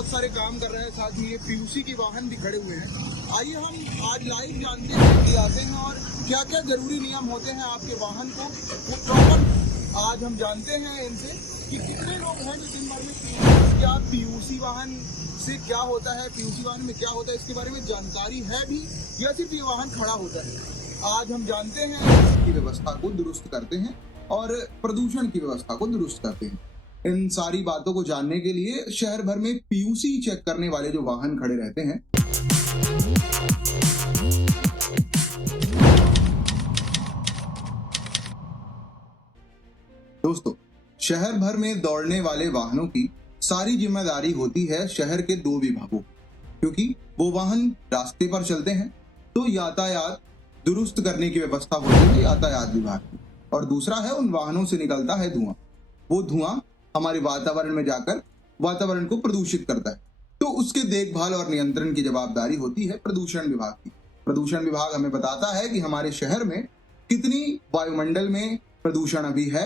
बहुत सारे काम कर रहे हैं, साथ ही ये पीयूसी के वाहन भी खड़े हुए हैं। आइए हम आज लाइव जानते हैं कि आते हैं और क्या क्या जरूरी नियम होते हैं आपके वाहन को, वो प्रॉपर आज हम जानते हैं इनसे कि कितने लोग हैं जो दिन भर में क्या पीयूसी वाहन से क्या होता है, पीयूसी वाहन में क्या होता है, इसके बारे में जानकारी है भी या सिर्फ ये वाहन खड़ा होता है। आज हम जानते हैं की व्यवस्था को दुरुस्त करते हैं और प्रदूषण की व्यवस्था को दुरुस्त करते हैं। इन सारी बातों को जानने के लिए शहर भर में पीयूसी चेक करने वाले जो वाहन खड़े रहते हैं, दोस्तों शहर भर में दौड़ने वाले वाहनों की सारी जिम्मेदारी होती है शहर के दो विभागों, क्योंकि वो वाहन रास्ते पर चलते हैं तो यातायात दुरुस्त करने की व्यवस्था होती है यातायात विभाग की, और दूसरा है उन वाहनों से निकलता है धुआं। वो धुआं हमारे वातावरण में जाकर वातावरण को प्रदूषित करता है, तो उसके देखभाल और नियंत्रण की जवाबदारी होती है प्रदूषण विभाग की। प्रदूषण विभाग हमें बताता है कि हमारे शहर में कितनी वायुमंडल में प्रदूषण अभी है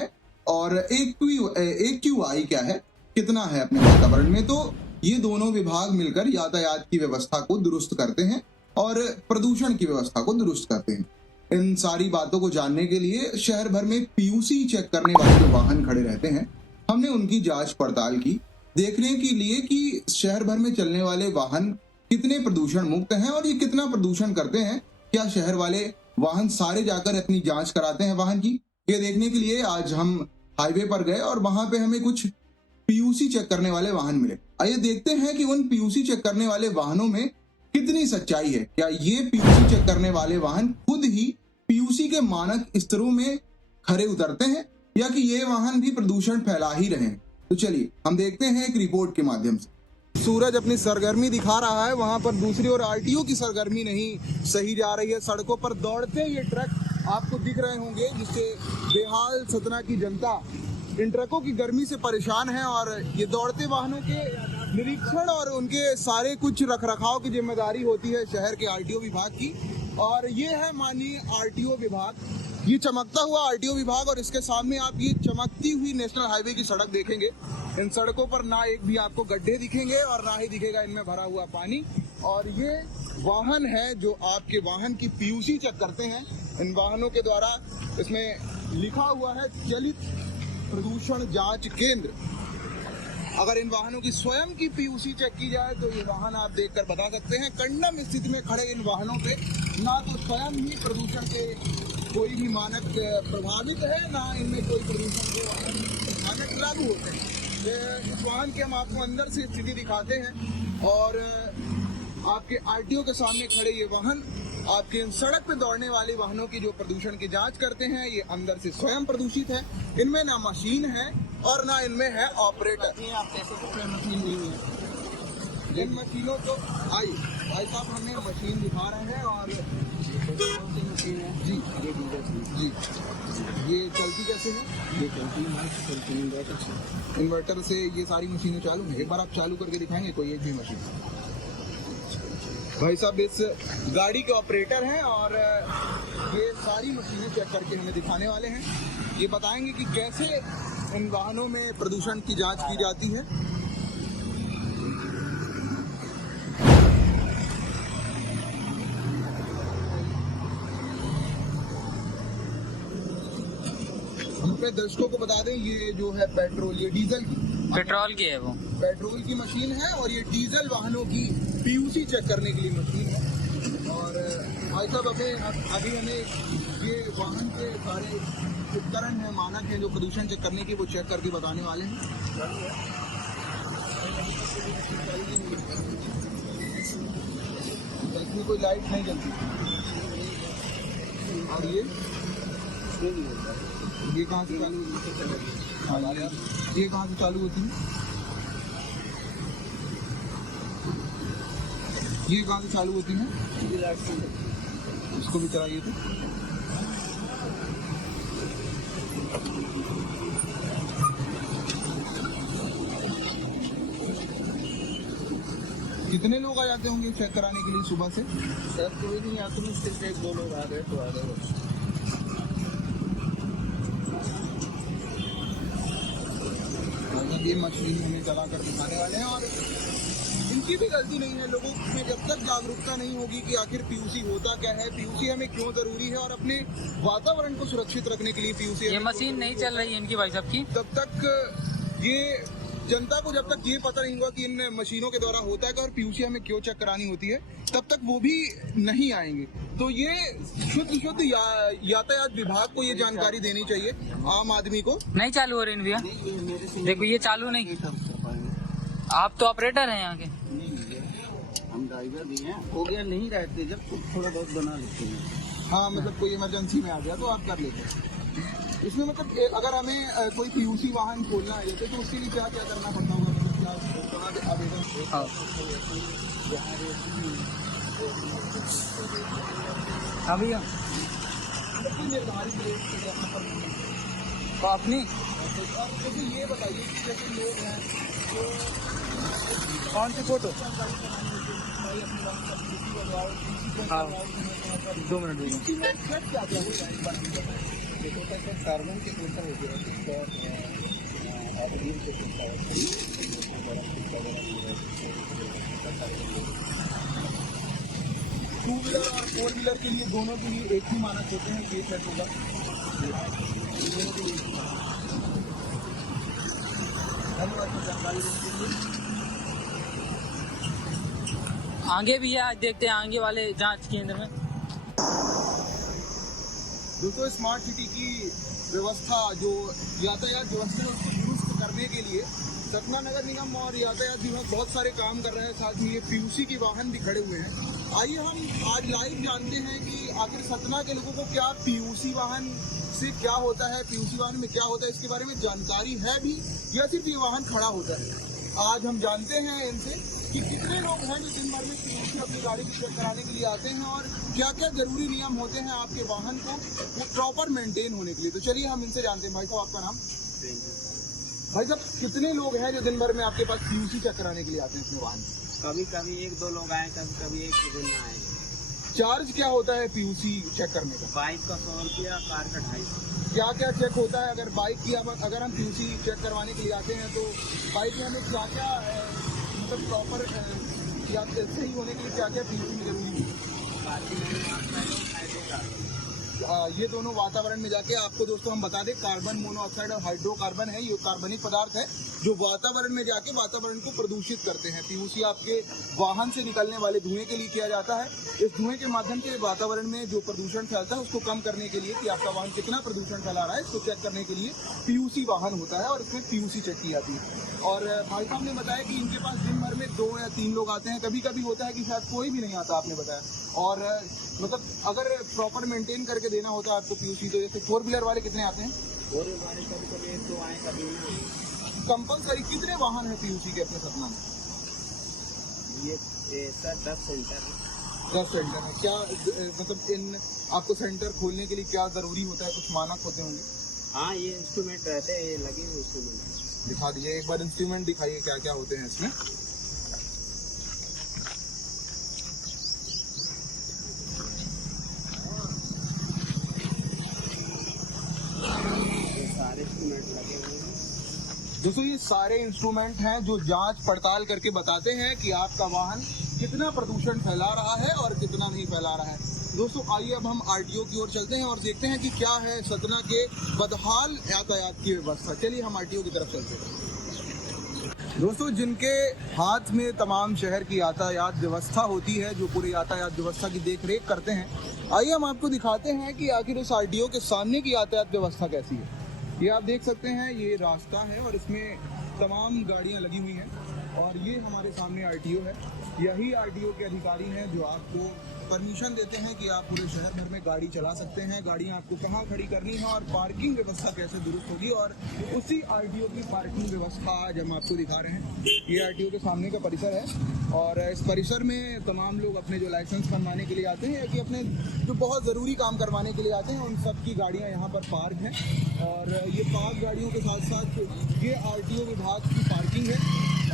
और AQI क्या है, कितना है अपने वातावरण में। तो ये दोनों विभाग मिलकर यातायात की व्यवस्था को दुरुस्त करते हैं और प्रदूषण की व्यवस्था को दुरुस्त करते हैं। इन सारी बातों को जानने के लिए शहर भर में पीयूसी चेक करने वाले जो वाहन खड़े रहते हैं, हमने उनकी जांच पड़ताल की, देखने के लिए कि शहर भर में चलने वाले वाहन कितने प्रदूषण मुक्त हैं और ये कितना प्रदूषण करते हैं। क्या शहर वाले वाहन सारे जाकर अपनी जांच कराते हैं वाहन की, ये देखने के लिए आज हम हाईवे पर गए और वहां पे हमें कुछ पीयूसी चेक करने वाले वाहन मिले। आइए देखते हैं कि उन पीयूसी चेक करने वाले वाहनों में कितनी सच्चाई है। क्या ये पीयूसी चेक करने वाले वाहन खुद ही पीयूसी के मानक स्तरों में खरे उतरते हैं या कि ये वाहन भी प्रदूषण फैला ही रहे हैं। तो चलिए हम देखते हैं एक रिपोर्ट के माध्यम से। सूरज अपनी सरगर्मी दिखा रहा है, वहां पर दूसरी ओर आरटीओ की सरगर्मी नहीं सही जा रही है। सड़कों पर दौड़ते ये ट्रक आपको दिख रहे होंगे, जिससे बेहाल सतना की जनता इन ट्रकों की गर्मी से परेशान है और ये दौड़ते वाहनों के निरीक्षण और उनके सारे कुछ रखरखाव की जिम्मेदारी होती है शहर के आरटीओ विभाग की। और ये है माननीय आरटीओ विभाग, ये चमकता हुआ आरटीओ विभाग, और इसके सामने आप ये चमकती हुई नेशनल हाईवे की सड़क देखेंगे। इन सड़कों पर ना एक भी आपको गड्ढे दिखेंगे और ना ही दिखेगा इनमें भरा हुआ पानी। और ये वाहन है जो आपके वाहन की पीयूसी चेक करते हैं। इन वाहनों के द्वारा इसमें लिखा हुआ है चलित प्रदूषण जांच केंद्र। अगर इन वाहनों की स्वयं की पीयूसी चेक की जाए तो ये वाहन आप देखकर बता सकते हैं, कंडम स्थिति में खड़े इन वाहनों पे ना तो स्वयं ही प्रदूषण के कोई भी मानक प्रभावित है, ना इनमें कोई प्रदूषण के मानक लागू होते हैं। इस वाहन के हम आपको अंदर से स्थिति दिखाते हैं और आपके आरटीओ के सामने खड़े ये वाहन आपके सड़क पे दौड़ने वाले वाहनों की जो प्रदूषण की जांच करते हैं, ये अंदर से स्वयं प्रदूषित है। इनमें ना मशीन है और ना इनमें है ऑपरेटर। मशीन नहीं है इन मशीनों को। आई भाई साहब हमें मशीन दिखा रहे हैं और मशीन है जी जी, ये चलती कैसे है? ये चलती इन्वर्टर से ये सारी मशीनें चालू है। एक बार आप चालू करके दिखाएंगे कोई एक भी मशीन? भाई साहब इस गाड़ी के ऑपरेटर हैं और ये सारी मशीनें चेक करके हमें दिखाने वाले हैं। ये बताएंगे कि कैसे इन वाहनों में प्रदूषण की जांच की जाती है। हम अपने दर्शकों को बता दें, ये जो है पेट्रोल, ये डीजल की है, वो पेट्रोल की मशीन है और ये डीजल वाहनों की पीयूसी चेक करने के लिए मशीन है। और भाई साहब अभी हमें ये वाहन के सारे उपकरण है, मानक है जो प्रदूषण चेक करने की, वो चेक करके बताने वाले हैं। इसमें कोई लाइट नहीं जलती। और ये कहाँ से चालू ये कहाँ से चालू होती है? ये कहाँ से चालू होती है? इसको भी चलाइए तो। कितने लोग आ जाते होंगे चेक कराने के लिए सुबह से? सर कोई नहीं आते, सिर्फ एक दो लोग आ गए तो आ गए। ये मशीन हमें चला कर दिखाने वाले हैं और उनकी भी गलती नहीं है। लोगों में जब तक जागरूकता नहीं होगी कि आखिर पीयूसी होता क्या है, पीयूसी हमें क्यों जरूरी है और अपने वातावरण को सुरक्षित रखने के लिए पीयूसी ये मशीन नहीं चल रही है इनकी भाई साहब की, तब तक ये जनता को जब तक ये पता नहीं होगा कि इन मशीनों के द्वारा होता है और पीयूसी हमें क्यों चेक करानी होती है, तब तक वो भी नहीं आएंगे। तो ये शुद्ध यातायात विभाग को ये जानकारी देनी चाहिए आम आदमी को। नहीं चालू हो रही भैया, देखो ये चालू नहीं। आप तो ऑपरेटर हैं यहाँ के। हम ड्राइवर भी हैं, हो गया नहीं रहते जब थोड़ा बहुत बना लेते हैं। हाँ, मतलब कोई इमरजेंसी में आ गया तो आप कर लेते हैं। इसमें मतलब अगर हमें कोई पीयूसी वाहन खोलना है तो उसके लिए क्या क्या करना पड़ता होगा, मतलब क्या आवेदन? हाँ भैया, निर्धारित तो अपनी ये बताइए कि जैसे लोग हैं तो कौन सी फोटो? हाँ 2 मिनट क्या क्या कार्बन के प्रेशर हो गया, टू व्हीलर और 4 व्हीलर के लिए दोनों के लिए एक ही मानक होते हैं, ये सेट होगा। आगे भी है, आज देखते हैं आगे वाले जांच केंद्र में। दोस्तों, स्मार्ट सिटी की व्यवस्था जो यातायात व्यवस्था है उसको दुरुस्त करने के लिए सतना नगर निगम और यातायात विभाग बहुत सारे काम कर रहे हैं। साथ ही ये पीयूसी के वाहन भी खड़े हुए हैं। आइए हम आज लाइव जानते हैं कि आखिर सतना के लोगों को क्या पीयूसी वाहन से क्या होता है, पीयूसी वाहन में क्या होता है, इसके बारे में जानकारी है भी या सिर्फ ये वाहन खड़ा होता है। आज हम जानते हैं इनसे कि कितने लोग हैं जो दिन भर में पीयूसी अपनी गाड़ी को चेक कराने के लिए आते हैं और क्या क्या जरूरी नियम होते हैं आपके वाहन को वो प्रॉपर मेंटेन होने के लिए। तो चलिए हम इनसे जानते हैं। भाई साहब, आपका नाम? भाई साहब, कितने लोग हैं जो दिन भर में आपके पास पीयूसी चेक कराने के लिए आते हैं अपने वाहन? कभी कभी 1-2 लोग आए, कभी कभी 1 दिन आए। चार्ज क्या होता है पीयूसी चेक करने का? बाइक का 100 रुपया, कार का 250। क्या क्या चेक होता है? अगर बाइक की अगर हम पीयूसी चेक करवाने के लिए आते हैं तो बाइक में हमें क्या क्या मतलब प्रॉपर या सही होने के लिए क्या क्या पीयूसी में जरूरी है? ये दोनों वातावरण में जाके आपको दोस्तों हम बता दें, कार्बन मोनोऑक्साइड और हाइड्रोकार्बन है, ये कार्बनिक पदार्थ है जो वातावरण में जाके वातावरण को प्रदूषित करते हैं। पीयूसी आपके वाहन से निकलने वाले धुएं के लिए किया जाता है। इस धुएं के माध्यम से वातावरण में जो प्रदूषण फैलता है उसको कम करने के लिए कि आपका वाहन कितना प्रदूषण फैला रहा है इसको चेक करने के लिए पीयूसी वाहन होता है और इसमें पीयूसी चेक की जाती है। और भाई साहब ने बताया कि इनके पास दिन भर में 2 या 3 लोग आते हैं, कभी कभी होता है कि शायद कोई भी नहीं आता, आपने बताया। और मतलब अगर प्रॉपर मेंटेन करके देना होता है आपको पीयूसी, तो जैसे 4 व्हीलर वाले कितने आते हैं? 4 व्हीलर वाले कभी कभी 1-2 आए, कभी नहीं। कंपलसरी कितने वाहन है पीयूसी के अपने सतना में? ये सर 10 सेंटर है। 10 सेंटर है। क्या मतलब इन आपको सेंटर खोलने के लिए क्या जरूरी होता है? कुछ मानक होते होंगे? हाँ, ये इंस्ट्रूमेंट रहते हैं, ये लगे हुए इंस्ट्रूमेंट। दिखा दीजिए एक बार, इंस्ट्रूमेंट दिखाइए क्या क्या होते हैं इसमें। सारे इंस्ट्रूमेंट लगे हुए हैं। दोस्तों, ये सारे इंस्ट्रूमेंट हैं जो जांच पड़ताल करके बताते हैं कि आपका वाहन कितना प्रदूषण फैला रहा है और कितना नहीं फैला रहा है। दोस्तों, आइए अब हम आरटीओ की ओर चलते हैं और देखते हैं कि क्या है सतना के बदहाल यातायात की व्यवस्था। चलिए हम आरटीओ की तरफ चलते हैं। दोस्तों, जिनके हाथ में तमाम शहर की यातायात व्यवस्था होती है, जो पूरी यातायात व्यवस्था की देख रेख करते हैं, आइए हम आपको दिखाते हैं कि आखिर उस आरटीओ के सामने की यातायात व्यवस्था कैसी है। ये आप देख सकते हैं, ये रास्ता है और इसमें तमाम गाड़ियां लगी हुई हैं और ये हमारे सामने आरटीओ है। यही आरटीओ के अधिकारी हैं जो आपको परमिशन देते हैं कि आप पूरे शहर भर में गाड़ी चला सकते हैं, गाड़ियां आपको कहाँ खड़ी करनी है और पार्किंग व्यवस्था कैसे दुरुस्त होगी। और उसी आरटीओ की पार्किंग व्यवस्था आज हम आपको दिखा रहे हैं। ये आरटीओ के सामने का परिसर है और इस परिसर में तमाम लोग अपने जो लाइसेंस बनवाने के लिए आते हैं या कि अपने जो बहुत ज़रूरी काम करवाने के लिए आते हैं, उन सब की गाड़ियाँ यहाँ पर पार्क हैं। और ये पार्क गाड़ियों के साथ साथ ये आरटीओ विभाग की पार्किंग है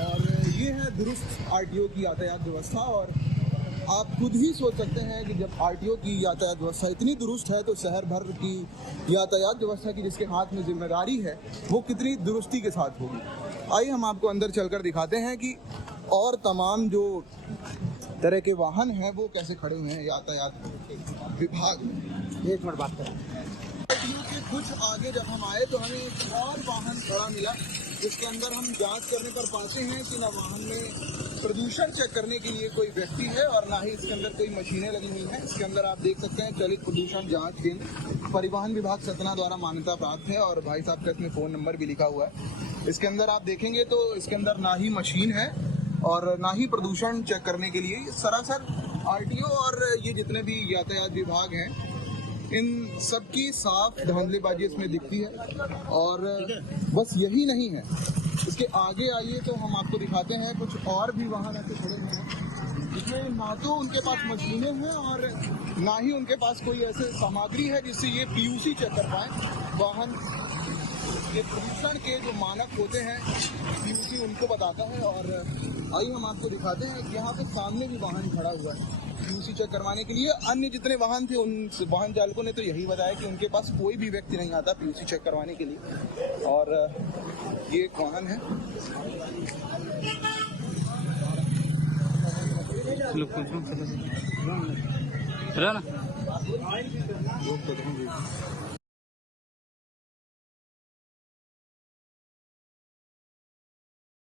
और ये है दुरुस्त आरटीओ की यातायात व्यवस्था। और आप खुद ही सोच सकते हैं कि जब आरटीओ की यातायात व्यवस्था इतनी दुरुस्त है तो शहर भर की यातायात व्यवस्था की जिसके हाथ में जिम्मेदारी है वो कितनी दुरुस्ती के साथ होगी। आइए हम आपको अंदर चलकर दिखाते हैं कि और तमाम जो तरह के वाहन हैं वो कैसे खड़े हुए हैं यातायात विभाग में। एक मिनट बात करें। के कुछ आगे जब हम आए तो हमें एक और वाहन खड़ा मिला, जिसके अंदर हम जांच करने पर पाते हैं कि न वाहन में प्रदूषण चेक करने के लिए कोई व्यक्ति है और ना ही इसके अंदर कोई मशीनें लगी हुई हैं। इसके अंदर आप देख सकते हैं चलित प्रदूषण जांच केंद्र परिवहन विभाग सतना द्वारा मान्यता प्राप्त है और भाई साहब का इसमें फ़ोन नंबर भी लिखा हुआ है। इसके अंदर आप देखेंगे तो इसके अंदर ना ही मशीन है और ना ही प्रदूषण चेक करने के लिए सरासर आरटीओ और ये जितने भी यातायात विभाग हैं इन सबकी साफ धांधलीबाजी इसमें दिखती है। और बस यही नहीं है, इसके आगे आइए तो हम आपको दिखाते हैं कुछ और भी वाहन ऐसे खड़े हुए हैं जिसमें ना तो उनके पास मशीनें हैं और ना ही उनके पास कोई ऐसे सामग्री है जिससे ये पीयूसी चेक कर पाए वाहन। ये प्रदूषण के जो मानक होते हैं पीयूसी उनको बताता है। और आइए हम आपको दिखाते हैं कि यहाँ पे सामने भी वाहन खड़ा हुआ है पीयूसी चेक करवाने के लिए। अन्य जितने वाहन थे उन वाहन चालकों ने तो यही बताया कि उनके पास कोई भी व्यक्ति नहीं आता पीयूसी चेक करवाने के लिए। और ये एक वाहन है। चलो ना।